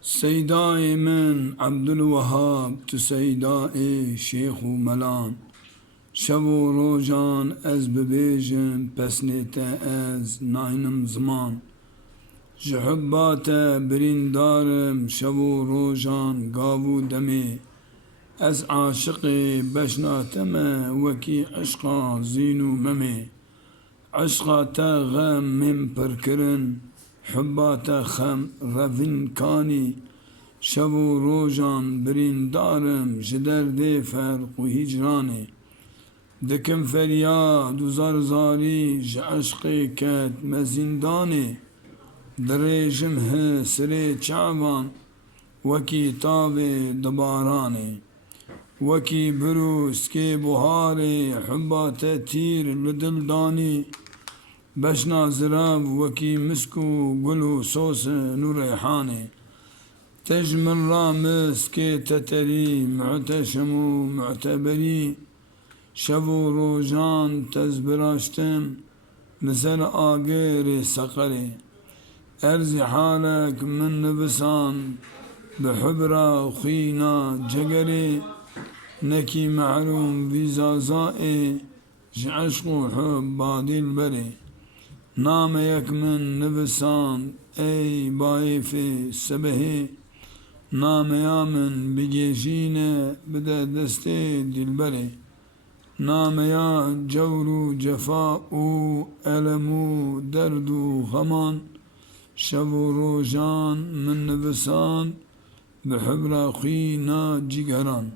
سیدای من عبدالوهاب تو سیدای شیخ و ملان شب و روزان از ببیجم پس نیته از ناینم زمان جحبات برین دارم شب و روزان گاو دمی از عاشق بشناتم وکی عشقا زین و ممی عشقا تا غم من پرکرن حبات خم روین کانی شب و روزان برین دارم جدر دی فرق و هجرانی دکم فریاد و زرزاری ج عشقی کت مزیندانی دریجم ه سری چعبان وکی تاب دبارانی وکی بروس که بهاری حبات تیر لدلدانی بشنا زراب وکی مسکو گلو سوس نوریحانی تجمل رامس که تتری معتشم و معتبری شب و روزان تزبراشتم لسر آگر سقری ارزی حالك من نبسان بحبرا خينا جگری نكي معلوم بزازائي جعشق حب بادي البري نام يك من نبسان اي باي في سبهي نام يامن بجيشينه بدا دستي دلبري نام يا جور جفاء ألم درد غمان شب و روزان من نبسان بحبر خينا جگران